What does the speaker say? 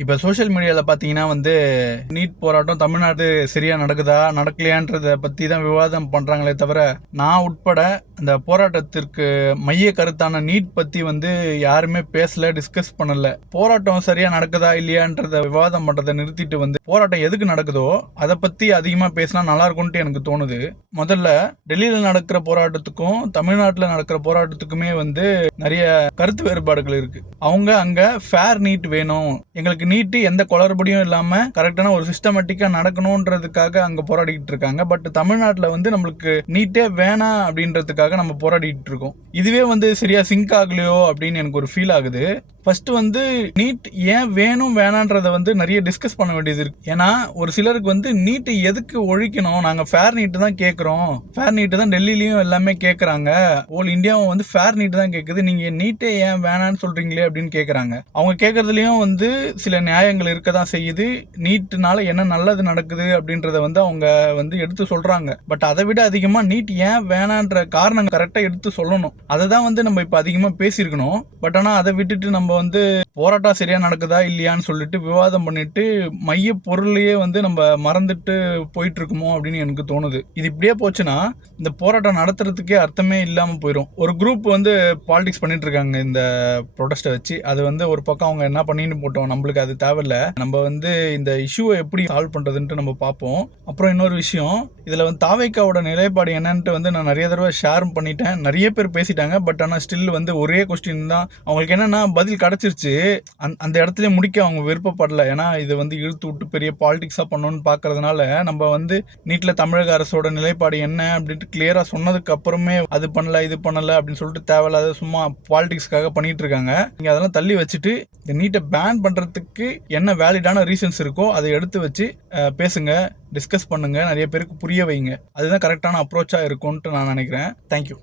இப்போ சோஷியல் மீடியாவில் பார்த்தீங்கன்னா நீட் போராட்டம் தமிழ்நாடு சரியாக நடக்குதா நடக்கலையான்றதை பற்றி தான் விவாதம் பண்ணுறாங்களே தவிர, நான் உட்பட அந்த போராட்டத்திற்கு மைய கருத்தான நீட் பற்றி யாருமே பேசலை, டிஸ்கஸ் பண்ணலை. போராட்டம் சரியாக நடக்குதா இல்லையான்றத விவாதம் பண்ணுறதை நிறுத்திட்டு போராட்டம் எதுக்கு நடக்குதோ அதை பற்றி அதிகமாக பேசினா நல்லா இருக்கும்ட்டு எனக்கு தோணுது. முதல்ல டெல்லியில் நடக்கிற போராட்டத்துக்கும் தமிழ்நாட்டில் நடக்கிற போராட்டத்துக்குமே நிறைய கருத்து வேறுபாடுகள் இருக்கு. அவங்க அங்கே ஃபேர் நீட் வேணும், எங்களுக்கு நீட்டு எந்த குளறுபடியும் இல்லாம கரெக்டான ஒரு சிஸ்டமேட்டிக்கா நடக்கணும்ன்றதுக்காக அங்க போராடிட்டு இருக்காங்க. பட் தமிழ்நாட்டில் நம்மளுக்கு நீட்டே வேணாம் அப்படின்றதுக்காக நம்ம போராடிட்டு இருக்கோம். இதுவே சரியா சிங்க் ஆகலையோ அப்படின்னு எனக்கு ஒரு ஃபீல் ஆகுது. ஃபர்ஸ்ட் நீட் ஏன் வேணும் வேணான்றத நிறைய டிஸ்கஸ் பண்ண வேண்டியது இருக்கு. ஏன்னா ஒரு சிலருக்கு நீட்டு எதுக்கு ஒழிக்கணும், நாங்க ஃபேர் நீட்டு தான் கேட்குறோம், ஃபேர் நீட்டு தான் டெல்லியிலயும் எல்லாமே கேட்குறாங்க, ஓல் இந்தியாவும் ஃபேர் நீட்டு தான் கேட்குது, நீங்க நீட்டே ஏன் வேணான்னு சொல்றீங்களே அப்படின்னு கேட்குறாங்க. அவங்க கேட்கறதுலயும் சில நியாயங்கள் இருக்க தான் செய்யுது. நீட்டுனால என்ன நல்லது நடக்குது அப்படின்றத அவங்க எடுத்து சொல்றாங்க. பட் அதை விட அதிகமா நீட் ஏன் வேணான்ற காரணம் கரெக்டா எடுத்து சொல்லணும். அதை தான் நம்ம இப்ப அதிகமா பேசியிருக்கணும். பட் ஆனா அதை விட்டுட்டு நம்ம போராட்டம் சரியா நடக்குதா இல்லையான்னு சொல்லிட்டு விவாதம் பண்ணிட்டு மைய பொருளையே நம்ம மறந்துட்டு போயிட்டு இருக்குமோ அப்படின்னு எனக்கு தோணுது. இது இப்படியே போச்சுன்னா இந்த போராட்டம் நடத்துறதுக்கே அர்த்தமே இல்லாம போயிடும். ஒரு குரூப் பாலிடிக்ஸ் பண்ணிட்டு இருக்காங்க இந்த ப்ரொடெஸ்ட்டை வச்சு. அது ஒரு பக்கம் அவங்க என்ன பண்ணின்னு போட்டோம், நம்மளுக்கு அது தேவையில்ல. நம்ம இந்த இஷ்யூவை எப்படி சால்வ் பண்றதுன்ட்டு நம்ம பார்ப்போம். அப்புறம் இன்னொரு விஷயம், இதுல தாவேக்காவோட நிலைப்பாடு என்னன்ட்டு நான் நிறைய தடவை ஷேரும் பண்ணிட்டேன், நிறைய பேர் பேசிட்டாங்க. பட் ஆனால் ஸ்டில் ஒரே கொஸ்டின் தான். அவங்களுக்கு என்னன்னா பதில் கிடைச்சிருச்சு, அந்த இடத்துல முடிக்க அவங்க விருப்பப்படல. ஏன்னா இது இழுத்து விட்டு பெரிய பாலிடிக்ஸா பண்ணணும்னு பாக்குறதுனால நம்ம நீட்ல தமிழக அரசோட நிலைப்பாடு என்ன அப்படின்ட்டு கிளியரா சொன்னதுக்கு அப்புறமே அது பண்ணல இது பண்ணல அப்படின்னு சொல்லிட்டு தேவையில்லாத சும்மா பாலிடிக்ஸ்க்காக பண்ணிட்டு இருக்காங்க. நீங்க அதெல்லாம் தள்ளி வச்சுட்டு இந்த நீட்டை பேன் பண்றதுக்கு என்ன வேலிடான ரீசன்ஸ் இருக்கோ அதை எடுத்து வச்சு பேசுங்க, டிஸ்கஸ் பண்ணுங்க, நிறைய பேருக்கு புரிய வைங்க. அதுதான் கரெக்டான அப்ரோச்சா இருக்கும்ட்டு நான் நினைக்கிறேன். தேங்க்யூ.